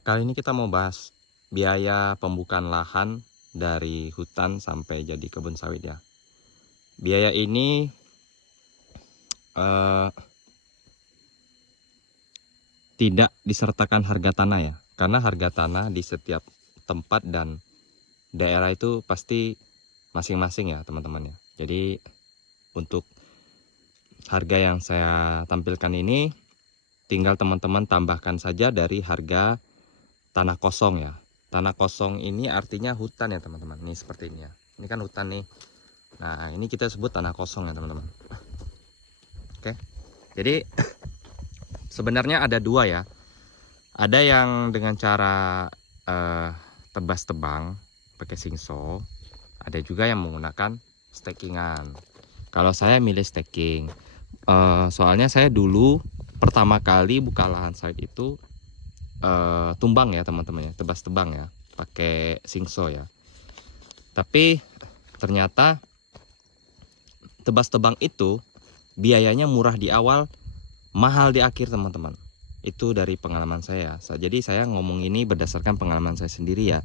Kali ini kita mau bahas biaya pembukaan lahan dari hutan sampai jadi kebun sawit ya. Biaya ini eh, tidak disertakan harga tanah ya, karena harga tanah di setiap tempat dan daerah itu pasti masing-masing ya teman-teman ya. Jadi untuk harga yang saya tampilkan ini tinggal teman-teman tambahkan saja dari harga tanah kosong ya. Tanah kosong ini artinya hutan ya teman-teman. Nih seperti ini ya. Ini kan hutan nih. Nah ini kita sebut tanah kosong ya teman-teman. Oke. Jadi sebenarnya ada dua ya. Ada yang dengan cara tebas tebang pakai singso. Ada juga yang menggunakan stakingan. Kalau saya milih staking. Soalnya saya dulu pertama kali buka lahan sawit itu tumbang ya teman-teman ya, tebas tebang ya, pakai singso ya. Tapi ternyata tebas tebang itu biayanya murah di awal, mahal di akhir teman-teman. Itu dari pengalaman saya. Jadi saya ngomong ini berdasarkan pengalaman saya sendiri ya.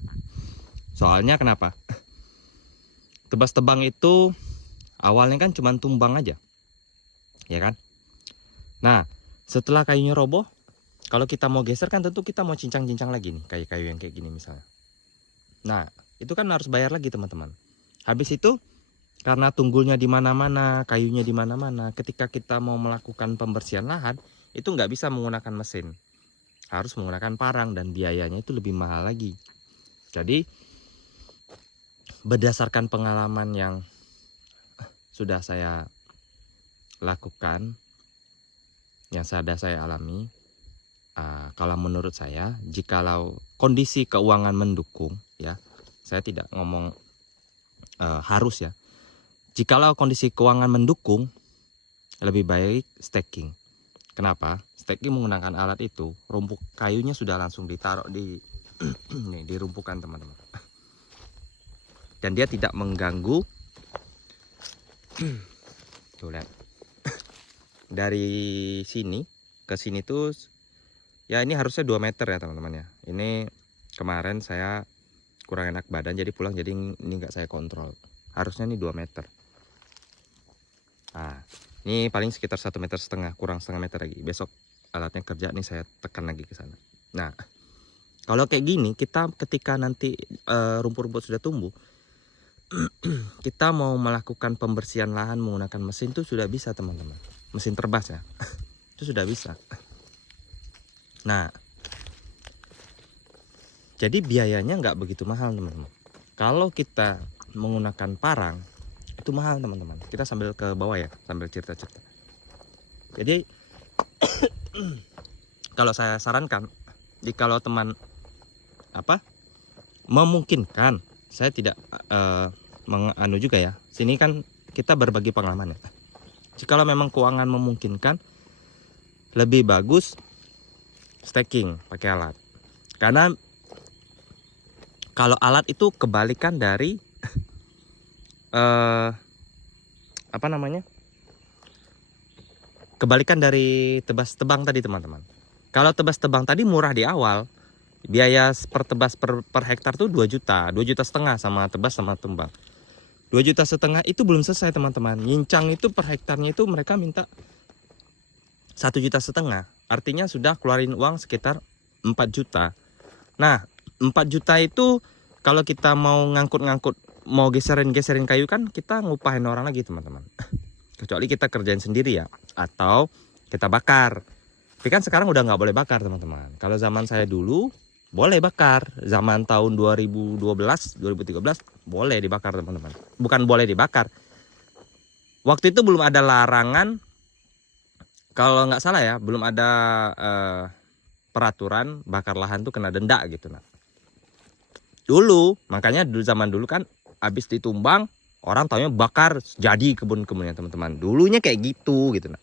Soalnya kenapa? Tebas tebang itu awalnya kan cuma tumbang aja, ya kan? Nah setelah kayunya roboh, kalau kita mau geser kan tentu kita mau cincang-cincang lagi nih, kayu-kayu yang kayak gini misalnya. Nah itu kan harus bayar lagi teman-teman. Habis itu karena tunggulnya di mana-mana, kayunya di mana-mana, ketika kita mau melakukan pembersihan lahan, itu nggak bisa menggunakan mesin. Harus menggunakan parang dan biayanya itu lebih mahal lagi. Jadi, berdasarkan pengalaman yang sudah saya lakukan, yang sudah saya alami, kalau menurut saya, jikalau kondisi keuangan mendukung, ya, saya tidak ngomong harus ya. Jikalau kondisi keuangan mendukung, lebih baik staking. Kenapa? Staking menggunakan alat itu, rumpuk kayunya sudah langsung ditaruh di nih, dirumpukan teman-teman. Dan dia tidak mengganggu. Tuh lihat. Dari sini ke sini tuh ya ini harusnya 2 meter ya teman-teman ya. Ini kemarin saya kurang enak badan jadi pulang, jadi ini nggak saya kontrol. Harusnya nih 2 meter. Nah, ini paling sekitar 1,5 meter, kurang setengah meter lagi. Besok alatnya kerja nih saya tekan lagi ke sana. Nah, kalau kayak gini kita ketika nanti rumput-rumput sudah tumbuh, kita mau melakukan pembersihan lahan menggunakan mesin tuh sudah bisa teman-teman. Mesin terbas ya. Itu sudah bisa. Nah, jadi biayanya nggak begitu mahal teman-teman. Kalau kita menggunakan parang itu mahal teman-teman. Kita sambil ke bawah ya, sambil cerita-cerita. Jadi kalau saya sarankan, kalau teman memungkinkan, saya tidak menganu juga ya. Sini kan kita berbagi pengalaman ya. Jikalau memang keuangan memungkinkan, lebih bagus staking pakai alat. Karena kalau alat itu kebalikan dari kebalikan dari tebas tebang tadi teman-teman. Kalau tebas tebang tadi murah di awal, biaya per tebas per hektar tuh 2 juta, 2,5 juta sama tebas sama tumbang. 2,5 juta itu belum selesai teman-teman. Nyincang itu per hektarnya itu mereka minta 1,5 juta. Artinya sudah keluarin uang sekitar 4 juta. Nah, 4 juta itu kalau kita mau ngangkut-ngangkut, mau geserin-geserin kayu kan kita ngupahin orang lagi teman-teman. Kecuali kita kerjain sendiri ya, atau kita bakar. Tapi kan sekarang udah nggak boleh bakar teman-teman. Kalau zaman saya dulu boleh bakar. Zaman tahun 2012, 2013 boleh dibakar teman-teman. Bukan boleh dibakar. Waktu itu belum ada larangan. Kalau nggak salah ya, belum ada peraturan bakar lahan tuh kena denda gitu. Nah, dulu makanya zaman dulu kan habis ditumbang orang taunya bakar jadi kebun-kebunnya teman-teman. Dulunya kayak gitu nah.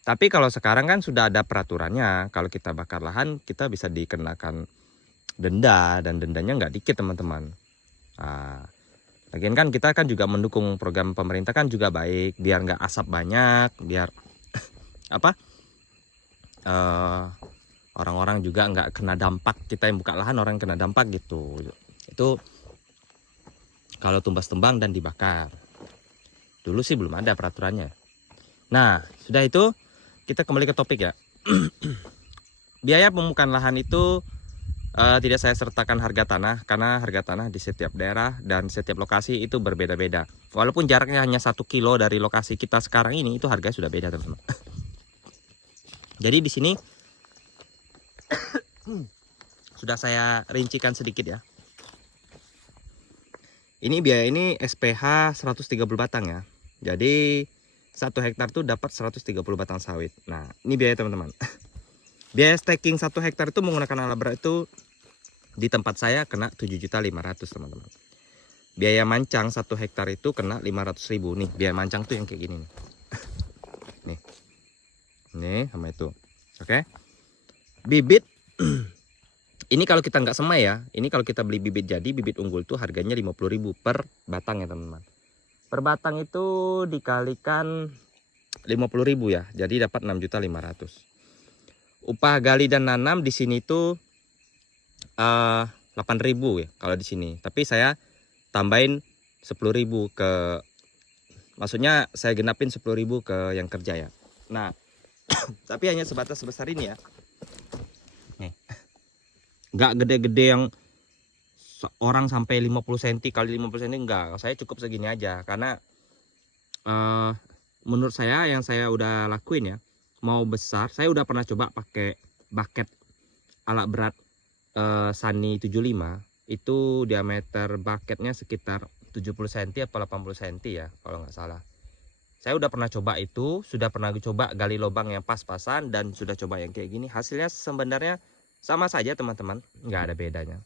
Tapi kalau sekarang kan sudah ada peraturannya. Kalau kita bakar lahan kita bisa dikenakan denda, dan dendanya nggak dikit teman-teman. Nah, lagian kan kita kan juga mendukung program pemerintah kan juga baik, biar nggak asap banyak, biar orang-orang juga nggak kena dampak, kita yang buka lahan orang yang kena dampak gitu. Itu kalau tumbas tembang dan dibakar. Dulu sih belum ada peraturannya. Nah, sudah itu kita kembali ke topik ya. Biaya pembukaan lahan itu tidak saya sertakan harga tanah, karena harga tanah di setiap daerah dan setiap lokasi itu berbeda-beda. Walaupun jaraknya hanya 1 kilo dari lokasi kita sekarang ini, itu harganya sudah beda teman-teman. Jadi di sini sudah saya rincikan sedikit ya. Ini biaya ini SPH 130 batang ya. Jadi 1 hektar tuh dapat 130 batang sawit. Nah, ini biaya teman-teman. Biaya staking 1 hektar itu menggunakan alat berat itu di tempat saya kena 7.500.000 teman-teman. Biaya mancang 1 hektar itu kena 500.000 nih. Biaya mancang tuh yang kayak gini nih. Nih. Nih sama itu. Oke. Bibit. Ini kalau kita nggak semai ya. Ini kalau kita beli bibit jadi, bibit unggul tuh harganya 50.000 per batang ya teman-teman. Per batang itu dikalikan 50.000 ya. Jadi dapat 6.500.000. Upah gali dan nanam di sini tuh 8.000 ya kalau di sini. Tapi saya tambahin 10.000 ke, maksudnya saya genapin 10.000 ke yang kerja ya. Nah, tapi hanya sebatas sebesar ini ya. Nih. Nggak gede-gede yang orang sampai 50 cm kali 50 cm, enggak. Saya cukup segini aja karena menurut saya yang saya udah lakuin ya, mau besar, saya udah pernah coba pakai bucket alat berat Sunny 75. Itu diameter bucketnya sekitar 70 cm atau 80 cm ya kalau nggak salah. Saya udah pernah coba itu, sudah pernah coba gali lubang yang pas-pasan, dan sudah coba yang kayak gini. Hasilnya sebenarnya sama saja teman-teman, nggak ada bedanya.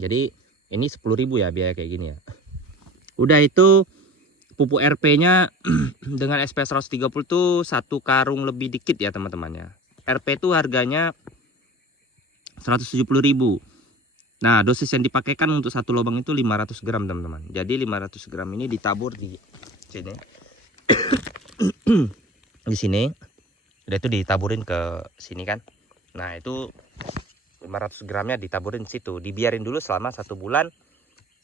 Jadi ini 10.000 ya biaya kayak gini ya. Udah itu pupuk RP-nya dengan SP 130 tuh 1 karung lebih dikit ya teman-teman ya. RP itu harganya 170.000. Nah, dosis yang dipakaikan untuk 1 lubang itu 500 gram teman-teman. Jadi 500 gram ini ditabur di sini. Di sini. Udah itu ditaburin ke sini kan. Nah, itu 500 gramnya ditaburin di situ. Dibiarin dulu selama 1 bulan.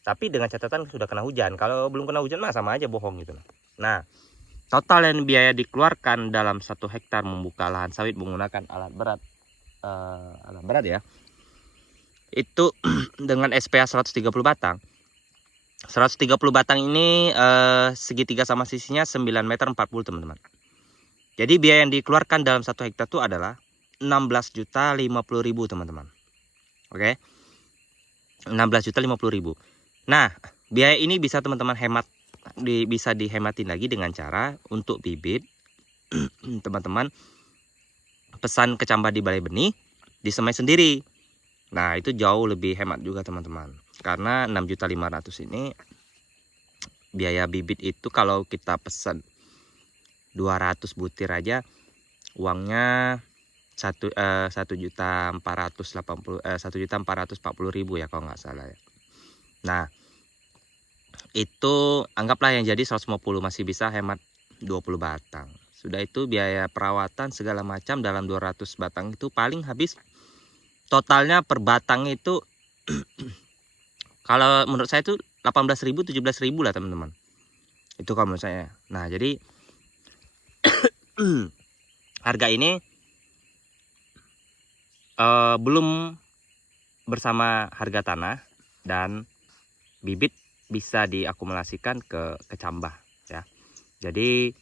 Tapi dengan catatan sudah kena hujan. Kalau belum kena hujan mah sama aja bohong gitu. Nah, total yang biaya dikeluarkan dalam 1 hektar membuka lahan sawit menggunakan alat berat ya. Itu dengan SPH 130 batang. 130 batang ini segitiga sama sisinya 9 meter 40 teman-teman. Jadi biaya yang dikeluarkan dalam 1 hektar itu adalah 16.050.000 teman-teman. Oke. 16.050.000. Nah, biaya ini bisa teman-teman hemat, bisa dihematin lagi dengan cara untuk bibit. Teman-teman pesan kecambah di balai benih, disemai sendiri. Nah, itu jauh lebih hemat juga teman-teman. Karena 6.500.000 ini biaya bibit itu kalau kita pesan 200 butir aja uangnya 1.440.000 ya kalau nggak salah ya. Nah, itu anggaplah yang jadi 150, masih bisa hemat 20 batang. Sudah itu biaya perawatan segala macam dalam 200 batang itu paling habis totalnya per batang itu kalau menurut saya itu 18.000 17.000 lah teman-teman. Itu kalau menurut saya. Nah, jadi harga ini belum bersama harga tanah dan bibit bisa diakumulasikan ke kecambah ya. Jadi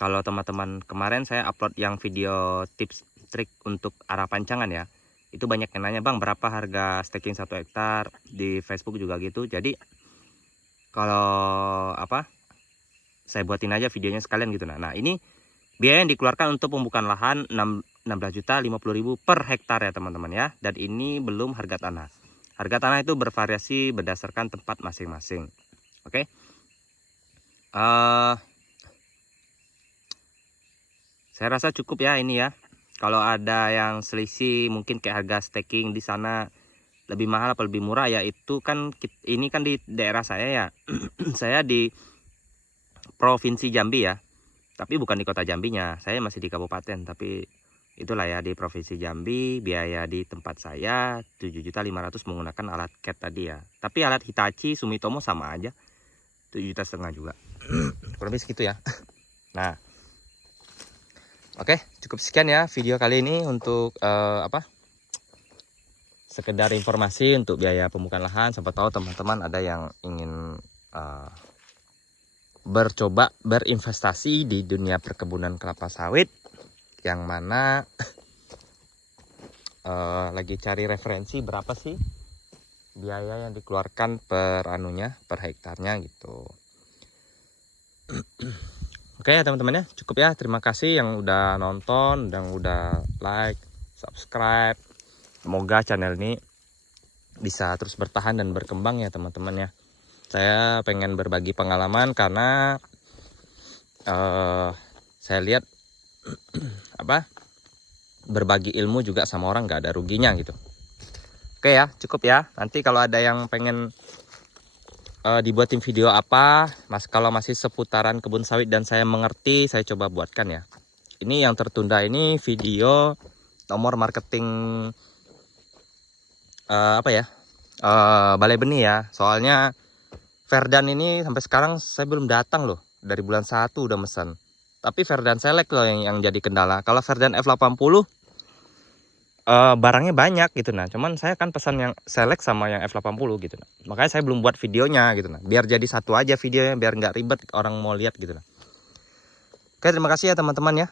kalau teman-teman kemarin saya upload yang video tips trik untuk arah pancangan ya, itu banyak yang nanya, bang berapa harga staking 1 hektar, di Facebook juga gitu. Jadi kalau apa, saya buatin aja videonya sekalian gitu. Nah ini biaya yang dikeluarkan untuk pembukaan lahan 16.050.000 per hektar ya teman-teman ya. Dan ini belum harga tanah. Harga tanah itu bervariasi berdasarkan tempat masing-masing. Oke. Saya rasa cukup ya ini ya. Kalau ada yang selisih mungkin kayak harga staking di sana lebih mahal atau lebih murah ya, itu kan ini kan di daerah saya ya. Saya di Provinsi Jambi ya. Tapi bukan di kota Jambinya. Saya masih di kabupaten, tapi itulah ya di Provinsi Jambi. Biaya di tempat saya 7.500.000 menggunakan alat CAT tadi ya. Tapi alat Hitachi Sumitomo sama aja, 7,5 juta juga. Kurang lebih segitu ya. Nah, oke, cukup sekian ya video kali ini untuk sekedar informasi untuk biaya pembukaan lahan. Siapa tahu teman-teman ada yang ingin bercoba berinvestasi di dunia perkebunan kelapa sawit, yang mana lagi cari referensi berapa sih biaya yang dikeluarkan per anunya, per hektarnya gitu. Oke ya teman-teman ya, cukup ya. Terima kasih yang udah nonton, yang udah like, subscribe. Semoga channel ini bisa terus bertahan dan berkembang ya teman-teman ya. Saya pengen berbagi pengalaman karena saya lihat berbagi ilmu juga sama orang nggak ada ruginya gitu. Oke ya, cukup ya. Nanti kalau ada yang pengen dibuatin video apa, kalau masih seputaran kebun sawit dan saya mengerti, saya coba buatkan ya. Ini yang tertunda ini video nomor marketing balai benih ya. Soalnya Verdan ini sampai sekarang saya belum datang loh. Dari bulan 1 udah mesen. Tapi Verdan Select loh yang jadi kendala. Kalau Verdan F80 barangnya banyak gitu nah. Cuman saya kan pesan yang Select sama yang F80 gitu nah. Makanya saya belum buat videonya gitu nah. Biar jadi satu aja videonya, biar nggak ribet orang mau lihat gitu nah. Oke, terima kasih ya teman-teman ya.